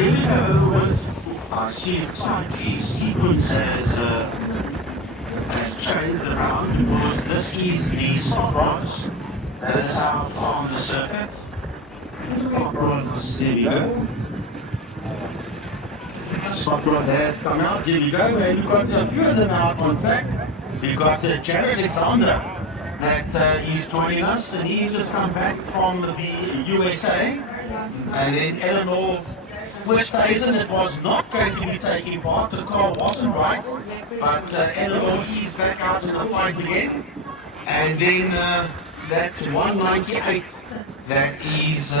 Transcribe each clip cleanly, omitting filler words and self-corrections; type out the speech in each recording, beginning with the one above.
here we go with, I see the sequence has changed around because this is the Stockrods that is out on the circuit. Stockrods, there we go. Stockrod has come out, here we go, and we've got a few of them out on track. We've got Jarryd Alexander that is joining us, and he's just come back from the USA. And then Elenor Oosthuizen, that was not going to be taking part, the car wasn't right, but Elenor is back out in the fight again. And then that 198, that is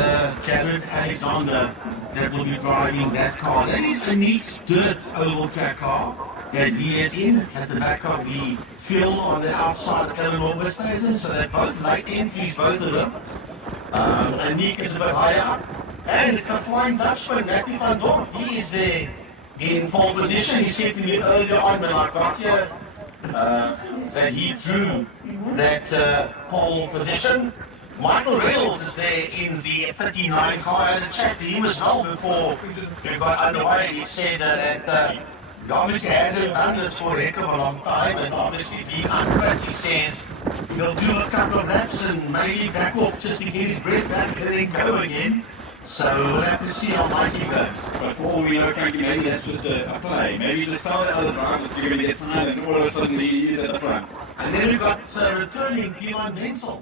Jarryd Alexander that will be driving that car. That is Annique's dirt oval track car that he is in at the back of the field on the outside of Elenor Oosthuizen. So they're both late entries, both of them. Annique is a bit higher up. And it's a Flying Dutchman, Matthew van Dorp. He is there in pole position. He said to me earlier on when I got here that he drew that pole position. Michael Reynolds is there in the 39 car. I had a chat to him as well before we got underway. He said that he obviously hasn't done this for a heck of a long time, and obviously being unfit, he says he'll do a couple of laps and maybe back off just to get his breath back and then go again. So we'll have to see how Mikey goes. But for all we know, Frankie, maybe that's just a play. Maybe just tell the other drivers you're going to get time, and all of a sudden he's at the front. And then we've got returning Divan Lazarus.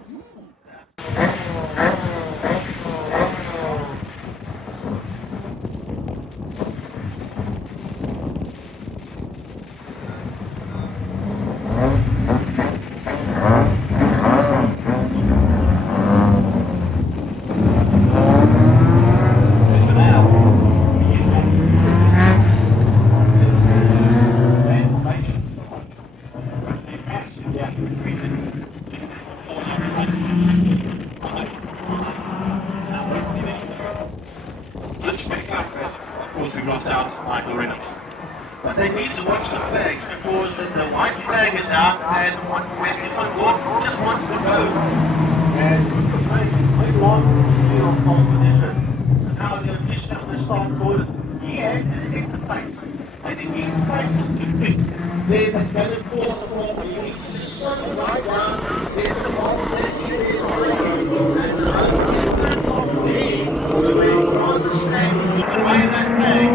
We lost out to Michael Reynolds. But they need to watch the flags because the white flag is out and Dorp just wants to go. And the flag is long field competition. Now the official at the start board, he has his interface. And if his face is too big, then it's going to cause the ball. He needs to just slow the line down. There's the ball, then he is already. And the other from there, so they will understand. Right that flag.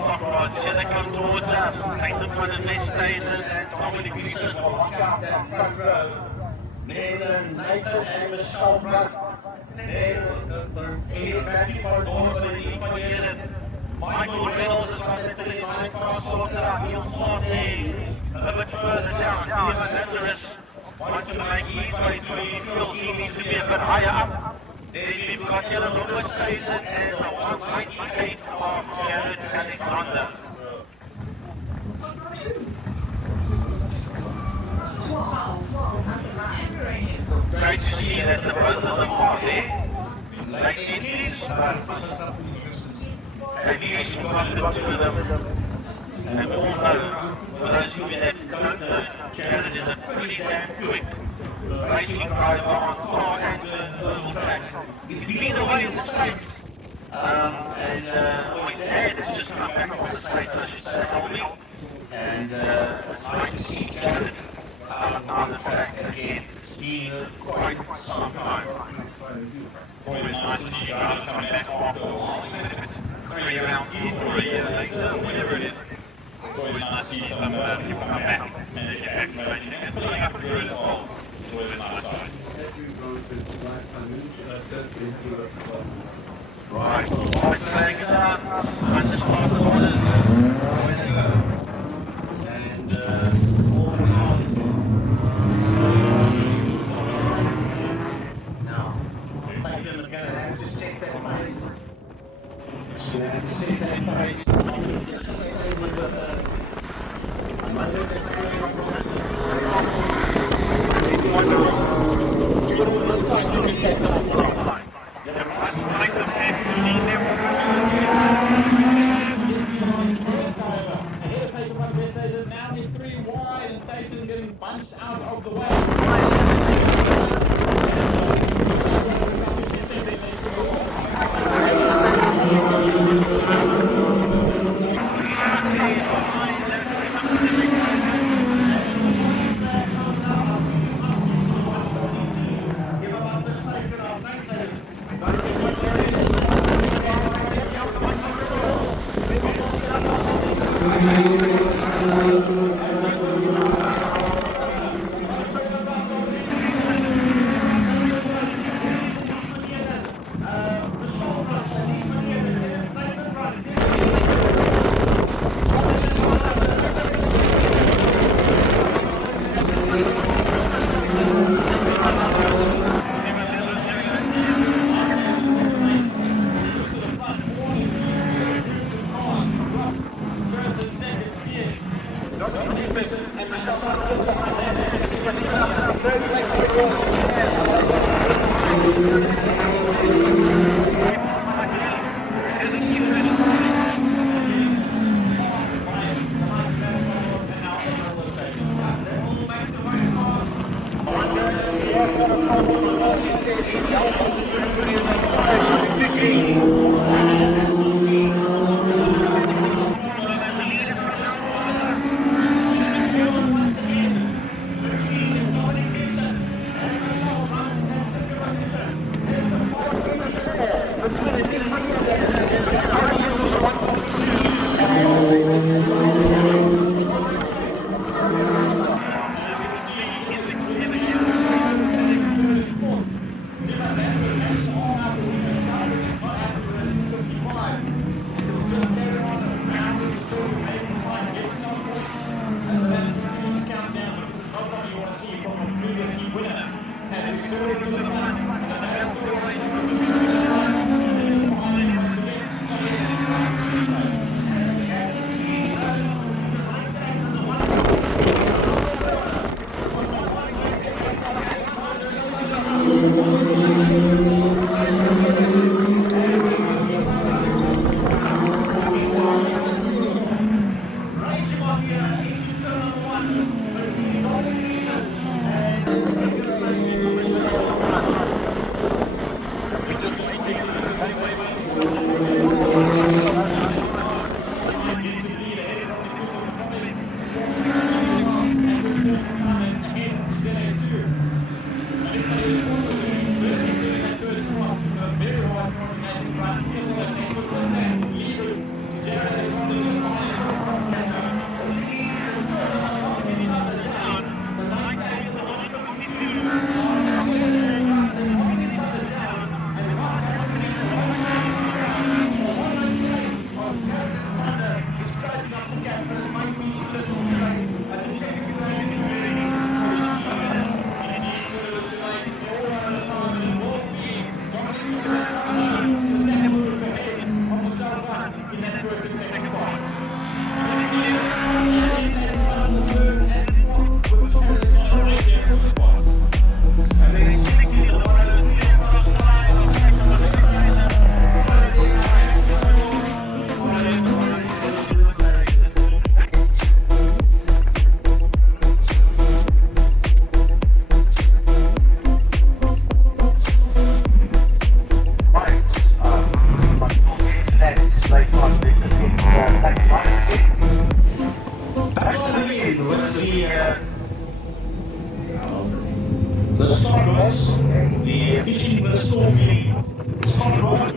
Stockrods. Here they come towards us. Tatum on the Westhuizen and Dominic Griessen will lock out that front row. Then Nathan and Michelle Brunt. Then Matthew van Dorp and Annique van Eeden. Michael Reynolds has got that 39 cross sorted out. He'll start there a bit further down. Divan Lazarus wants to make his way through. He feels he needs to be a bit higher up. Then we've got Elenor Oosthuizen and the 198 of Jarryd Alexander. Great to see that the both of them are there. Like entries, but at least we've got the two of them. And we all know, for those of you that don't know, Jarryd is a pretty damn quick racing driver on car and oval track. He's been away in the States. His dad has just come back from the States, I should say, probably. And it's nice to see Jarryd on the track again. It's been quite some time. It's always nice to see guys coming back after a while, even if it's 3 rounds in or a year later, whatever it is. It's always nice to see some people come back and get activated and filling up the crew as well. It's always a nice sight. Right, white flag is out. Once it's off the borders, away they go. And all the cars. Now, Tatum is going to have to set that pace. She's going to have to set that pace. Just stay with her. I know that's very now with 3 wide and Tatum getting bunched out of the way. The Stockrods, the fishing with Stompie Stockrods.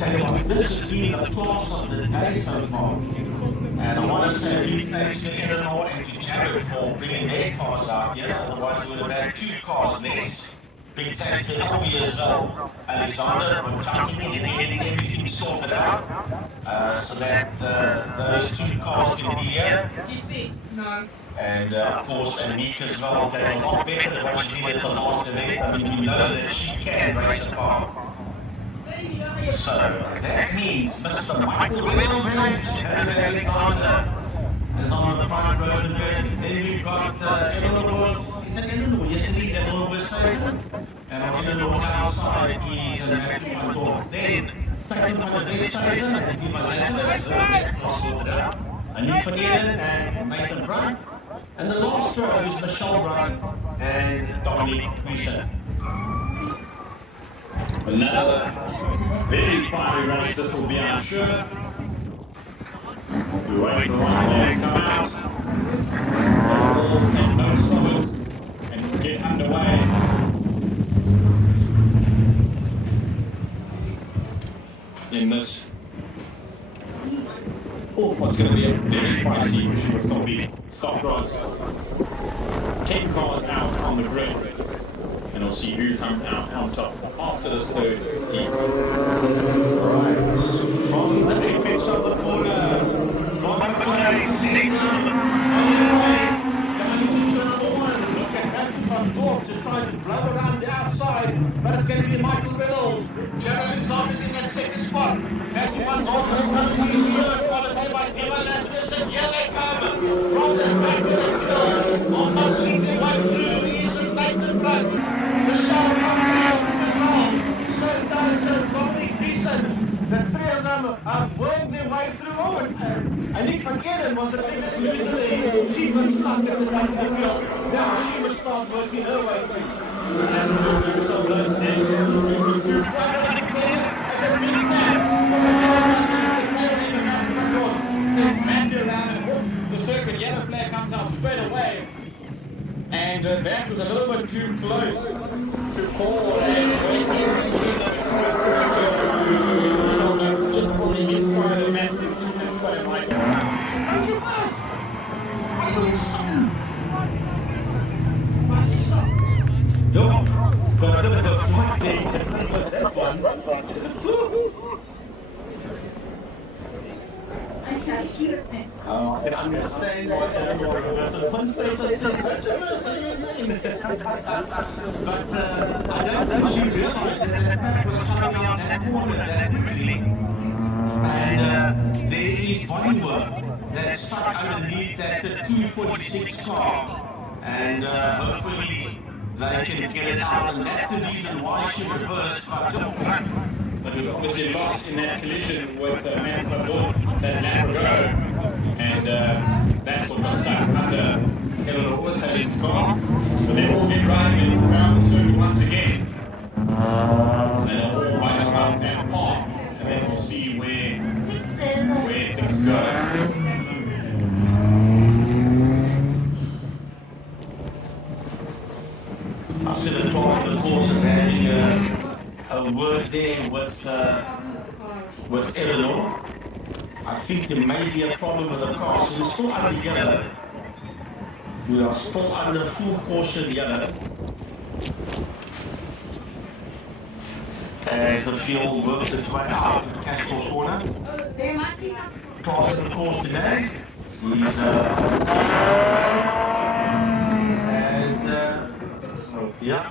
Tell you what, this has been the class of the day so far. And I want to say a big thanks to Elenor and to Jarryd for bringing their cars out here, otherwise we would have had 2 cars less. Big thanks to Helldrivers as well, Alexander, for jumping in and getting everything sorted out, so that those 2 cars can be here. No. And of course, Annique as well did a lot better than what she did at the last event. I mean, we know that she can race a car. So that means Mr. Michael Reynolds and Jarryd Alexander is on the front row of the grid. Then we've got Elenor, is it Elenor? Yes, it is Elenor Oosthuizen. And on Eleanor's outside is Matthew van Dorp. Then Tatum van Westhuizen and Divan Lazarus, that was sorted out. Annique van Eeden and Nathan Brunt. And the last row is Michelle Brunt and Dominic Griessen. Another very fiery race this will be, I'm sure. We wait for one of them to come out. We'll take notice of it and get underway. In this, what's going to be a very feisty fishing with Stompie Stockrods. 10 cars out on the grid. And we'll see who comes out on top after this third heat. Right, from the apex of the corner, look at Matthew van Dorp to try to blow around the outside, but it's going to be Michael Reynolds. Jarryd Alexander's in that second spot. Matthew van Dorp is running in third, followed by Divan Lazarus, and here they come from the back of the field, on muscling their way through is Nathan Brunt. Michelle comes out as well. So does Dominic Griessen. The 3 of them have wormed their way through. Oh, and Annique van Eeden was the biggest loser there. She was stuck at the back of the field. Now she must start working her way through. That's so good. And 2 front contenders as a big time. Sends Matthew around and off the circuit. Yellow flag comes out straight away. And that was a little bit too close to call as went into the so that was just probably inside of Matthew. That's what it might be. Don't you first? No, got a bit of a flight there with that one. I can understand why Elenor Oosthuizen once they just said, don't reverse, are you insane? But I don't think she realized that the pack was coming out that corner that quickly. And there is bodywork that's stuck underneath that 246 car. And hopefully they can get it out, and that's the reason why she reversed. But we've obviously lost in that collision with Matthew van Dorp that lap ago. And that's what got stuck under Elenor Oosthuizen's car. But they all get riding around the circuit once again. And they'll all race around that path. And then we'll see where things go. I see the top of the course is having a word there with Elenor. I think there may be a problem with the car, so we're still under yellow. We are still under full caution yellow. As the field works its way out of Castle's corner. Top of the course today. He's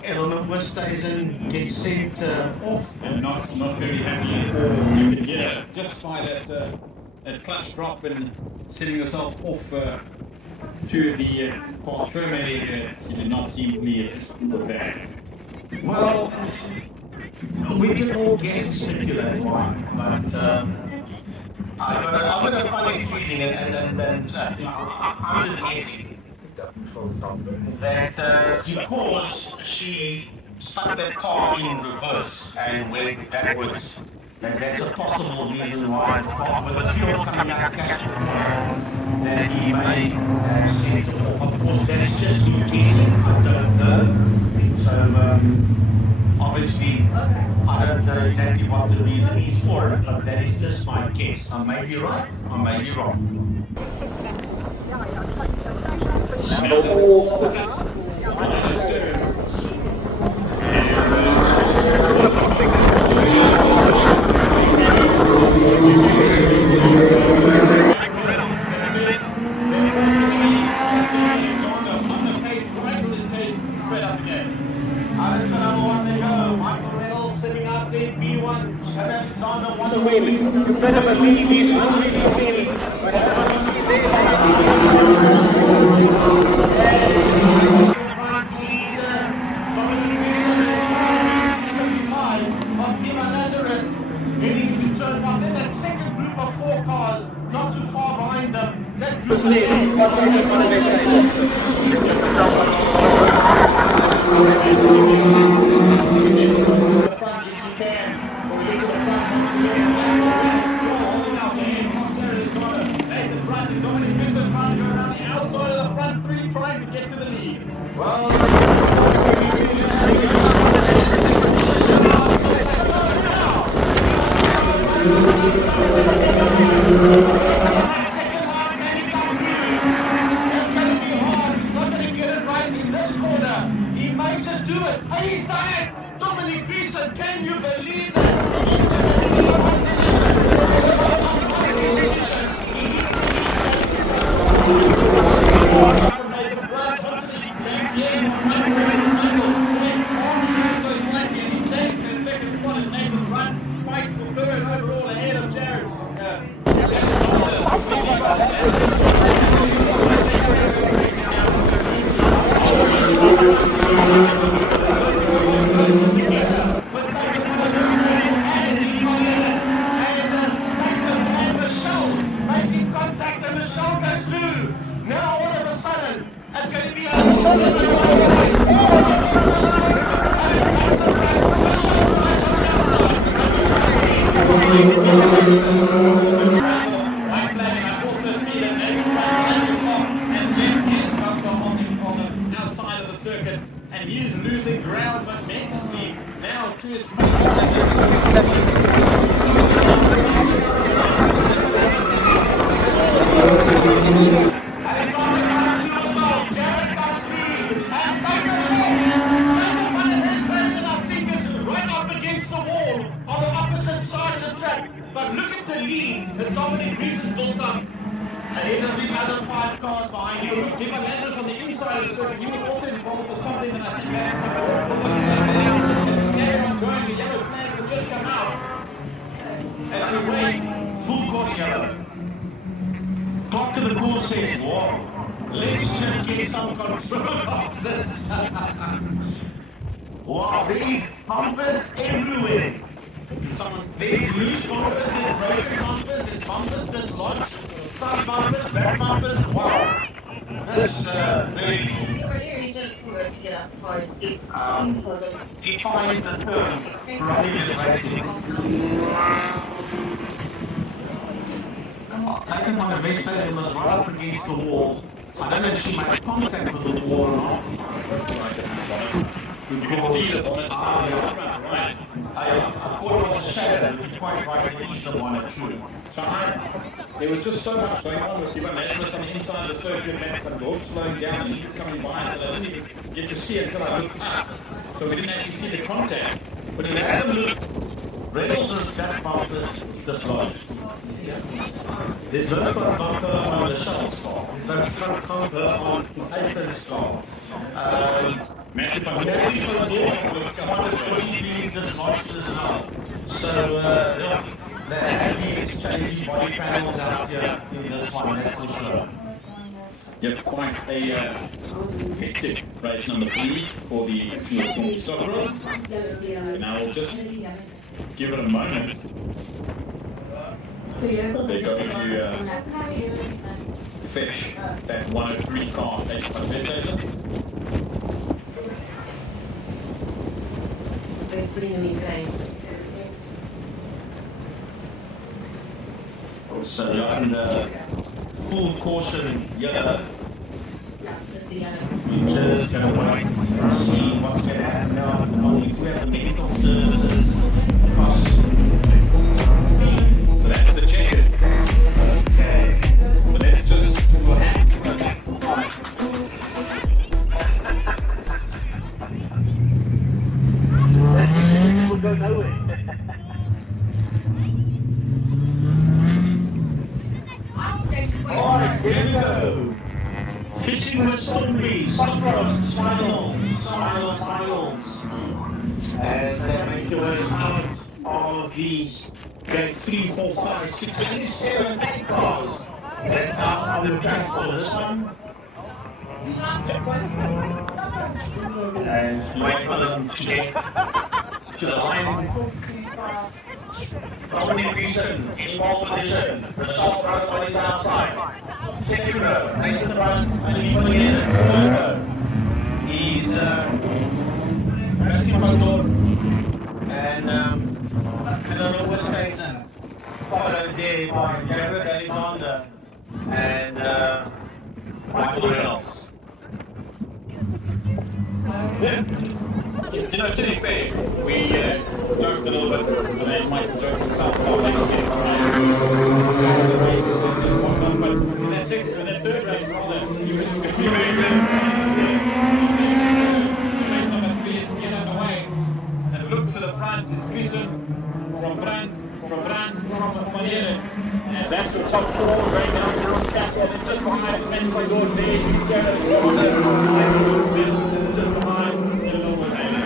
Elenor Oosthuizen gets sent off. And not very happy at all. You can hear just by that clutch drop and setting yourself off to the quite firm area. She did not seem pleased with that. Well, we can all guess and speculate why, but I've got a funny feeling, and I'm just guessing that because she stuck that car in reverse and went backwards, and that's a possible reason why the car, with the fuel coming out of Castle's, that he may have sent it off. Of course, that's just me guessing, I don't know. exactly what the reason is for it, but that is just my guess. I may be right, I may be wrong. Smell all pockets. I discern. Out into number one they go. Michael Reynolds sitting out there. P1. Jarryd Alexander wants to win. You better believe he's hungry to win. Dominic Griessen is 655 of Divan Lazarus heading into turn one. Then that second group of 4 cars not too far behind them. That group The front if you can, or look to the front once again. Holding out the head on Jarryd Alexander. Nathan Brunt and Dominic Griessen trying to go around the outside of the front three, trying to get to the lead. He might just do it. And he's done it. Dominic Griessen, can you believe that? Into the P1 position. He was on the position. He hits the Nathan Brunt onto the back end. So slightly, and he stays in the second spot as Nathan Brunt fights for third overall ahead of Jarryd. And he is losing ground momentously now to his But look at the lead that Dominic Griessen built up ahead of these other 5 cars behind him. Divan Lazarus on the inside of the circuit. He was also involved with something that I see back from the carry on going. The yellow flag will just come out as we wait. Full course yellow. Clock to the course says, whoa, let's just get some control of this. Wow, there's bumpers everywhere. There's loose bumpers, there's broken bumpers, there's bumpers dislodged, front bumpers, back bumpers. Wow. This really defines the term running is racing. Tatum van Westhuizen was right up against the wall. I don't know if she made contact with the wall or not. I thought it was a shadow, but you're quite right, it is the one at true. So there was just so much going on with Divan Lazarus on the inside of the circuit. Matt van Dorp slowing down, and he's coming by, so I didn't even get to see it until I looked up. So we didn't actually see the contact. But if you have a look, Reynolds' back bumper is dislodged. Yes. There's no front bumper on the Shuttle's car. There's no front bumper on Nathan's car. Matthew van Dorp was one of the being dislodged as well. So, yeah, they're happy exchanging body panels out here in this one, that's for sure. Yep, quite a hectic race number 3 for the CHD Stockrods. And I will just give it a moment. They're going to fetch that 103 car at the best station. So under full caution yellow. We're just going to wait and see what's going to happen now. We have the medical services across Stockrods, finals, as they make their way out of the gate 3, 4, 5, 6, only 7, 8 cars that's out on the track for this one. And we wait for them to get to the line. Dominic Griessen in pole position. The Stockrods on his outside. Second row, take the front, Annique van Eeden. Third row, he's Annique van Dorp and Elenor Oosthuizen, followed there by Jarryd Alexander and Reynolds. Yeah. You know, to be fair, we joked a little bit, but they might have joked themselves about they not getting tired. The races and whatnot, but in that third race, rather, you was very good. Based on that pace, get out of the way. And look to the front, it's Griessen from Brandt, from Van Eeden. And that's the top four, going down to Westhuizen, and then just behind Annique van Eeden, there, Jarryd Alexander, and Reynolds, and just behind Elenor Oosthuizen.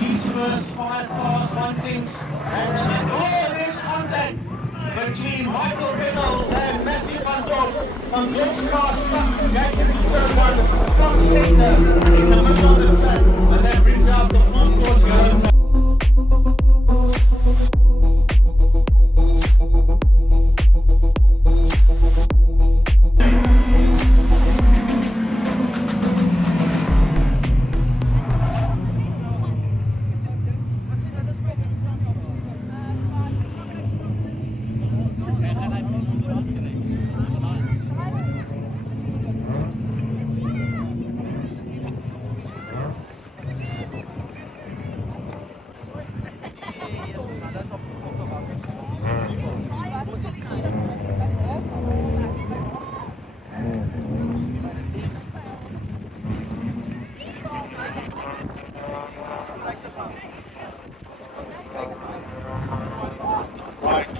These first 5 cars, one thinks, and then there's contact between Michael Reynolds and Matthew van Dorp. Van Dorp's car stuck, going to the third one, top center in the middle of the track, and that brings out the full course going.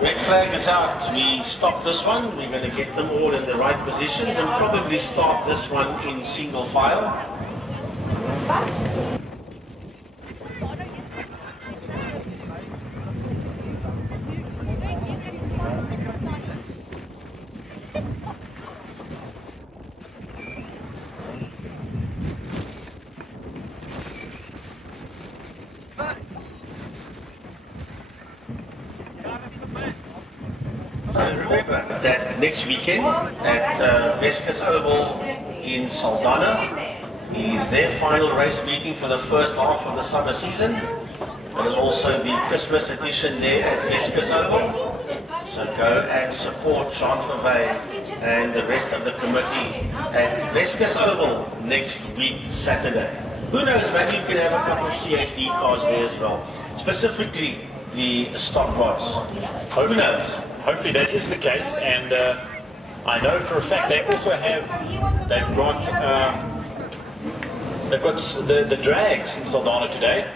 Red flag is out. We stop this one. We're going to get them all in the right positions and probably start this one in single file. Remember that next weekend at Westhuizen Oval in Saldanha is their final race meeting for the first half of the summer season. There is also the Christmas edition there at Westhuizen Oval. So go and support Jean Favey and the rest of the committee at Westhuizen Oval next week, Saturday. Who knows, maybe you can have a couple of CHD cars there as well. Specifically the Stockrods. Who knows? Hopefully that is the case, and I know for a fact they also have, they've got the drags in Saldanha today,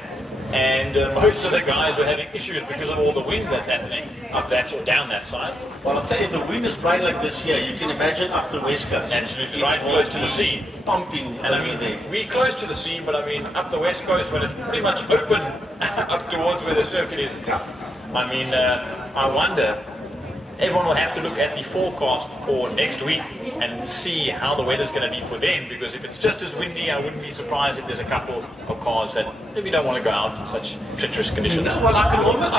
and most of the guys are having issues because of all the wind that's happening up that or down that side. Well, I'll tell you, if the wind is blowing like this here, you can imagine up the West Coast. Absolutely right, close to the sea. Pumping and I mean, there. we're close to the sea, but I mean, up the West Coast when it's pretty much open up towards where the circuit is. I mean, I wonder, everyone will have to look at the forecast for next week and see how the weather's going to be for them, because if it's just as windy, I wouldn't be surprised if there's a couple of cars that maybe don't want to go out in such treacherous conditions. No, well, I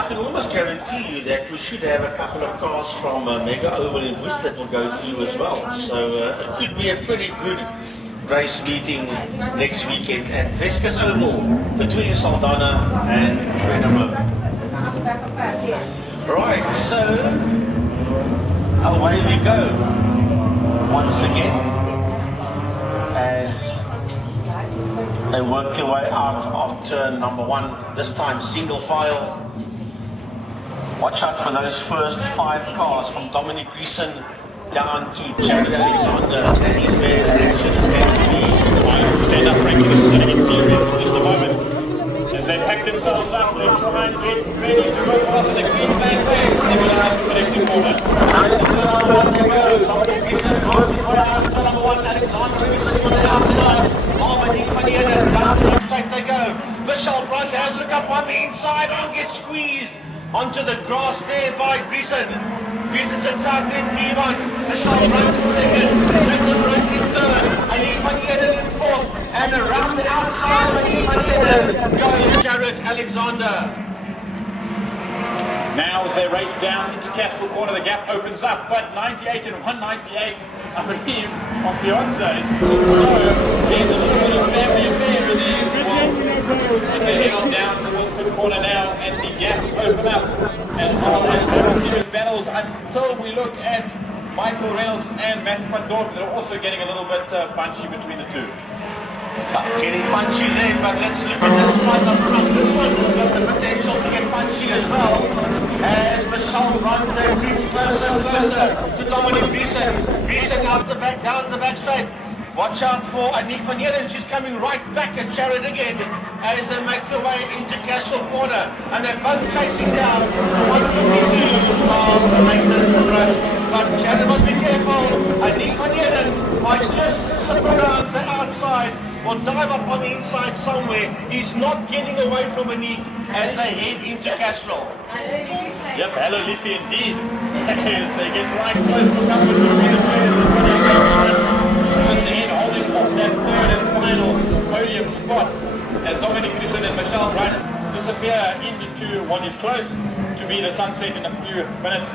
can almost guarantee you that we should have a couple of cars from Mega Oval in Woest that will go through as well. So it could be a pretty good race meeting next weekend at Westhuizen Oval between Saldanha and Reynolds. Right, so away we go once again as they work their way out of turn number 1, this time single file. Watch out for those first 5 cars from Dominic Griessen down to Jarryd Alexander. That is where the action is going to be. Stand up, Frankie, this is going to get serious in just a moment. As they pack themselves up, they try and get ready to go past the green flag race. They're going to have the exit corner. Time to turn on, they go. Dominic Griessen goes his way really sitting on the outside of Annique van Eeden. Down the left straight they go. Michelle Brandt has a look up on the inside and gets squeezed onto the grass there by Griessen. Griessen sits out in P1. Michelle Brandt in second. Tatum right in third. Annique van Eeden in fourth. And around the outside of Annique van Eeden goes Jarryd Alexander. Now as they race down into Castrol Corner, the gap opens up, but 98 and 198, I believe, are fiancés. So there's a little bit of family affair in the as they head on down towards Pit Corner now, and the gaps open up as well as very serious battles until we look at Michael Reynolds and Matthew van Dorp. They're also getting a little bit punchy between the two. Getting punchy then, but let's look at this one up front. This one has got the potential to get punchy as well. As Michelle Brandt creeps closer and closer to Dominic Griessen. Griessen out the back, down the back straight. Watch out for Annique van Eeden. She's coming right back at Jarryd again as they make their way into Castrol Corner. And they're both chasing down the 152 of Nathan Brandt. But Jarryd must be careful. Annique van Eeden might just slip around the outside or dive up on the inside somewhere. He's not getting away from Annique as they head into Castrol. Yep, hello Leafy indeed. As they get right close for comfort between the two. Just ahead, holding on that third and final podium spot as Dominic Griessen and Michelle Brandt disappear into what is close to be the sunset in a few minutes.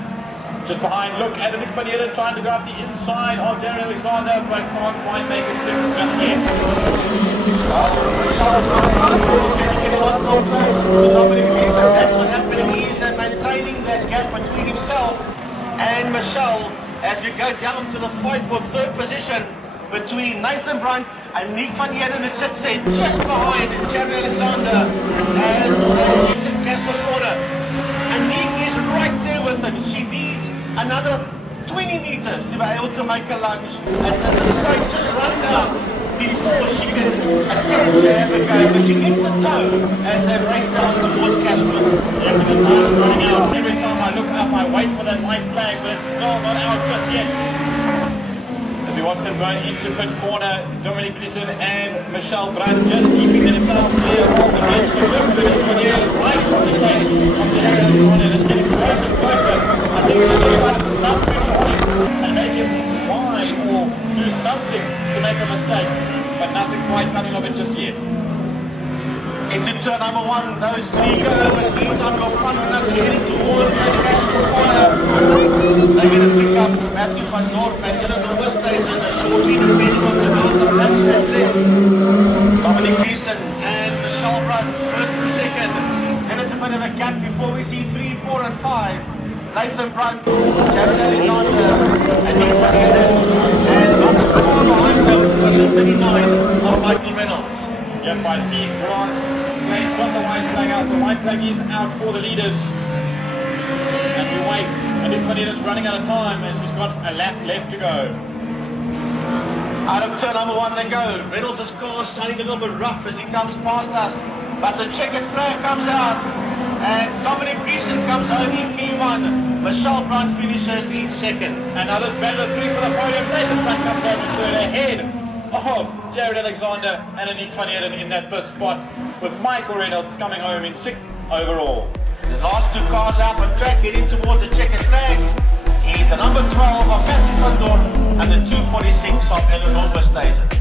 Just behind, look at Annique van Eeden trying to go up the inside of Jarryd Alexander, but can't quite make it stick just yet. Michelle Brandt is going to get a lot more close to Dominic Griessen. That's what happening. He's maintaining that gap between himself and Michelle as we go down to the fight for third position between Nathan Brandt and Annique van Eeden, who sits there just behind Jarryd Alexander as they exit Castrol Corner. Annique is right there with him. She needs another 20 meters to be able to make a lunge, and the straight just runs out before she can attempt to have a go, but she gets a toe as they race down towards Castrol. Yeah, but the time is running out. Every time I look up, I wait for that white flag, but it's still not out just yet. As we watch them go into Pit Corner, Dominic Griessen and Michelle Brandt just keeping themselves clear of the rest. We look to the right on the place of Jarryd Alexander, and it's getting closer and closer. I think she's just trying to put some pressure on him and make him wide or do something to make a mistake, but nothing quite coming of it just yet. Into turn number one, those three go, and meantime your front runners are heading towards the Castrol Corner. They're going to pick up Matthew van Dorp and Elenor Oosthuizen shortly, depending on the amount of laps that's left. Dominic Griessen and Michelle Brandt, first and second. Then it's a bit of a gap before we see 3, 4 and 5. Nathan Brandt, Jarryd Alexander, Annique van Eeden, and not too far behind them was the 39 of Michael Reynolds. Yep, I see Grant. He's got the white flag out. The white flag is out for the leaders. And we wait. Annique van Eeden's running out of time and she's got a lap left to go. Out of turn number one they go. Reynolds' car is sounding a little bit rough as he comes past us. But the checkered flag comes out. And Dominic Griessen comes home in P1. Michelle Brandt finishes in second. And now this battle of 3 for the podium. Nathan Brandt comes over third ahead of Jarryd Alexander and Annique van Eeden in that first spot, with Michael Reynolds coming home in 6th overall. The last two cars out on track heading towards the checkered flag is the number 12 of Matthew van Dorp and the 246 of Elenor Oosthuizen.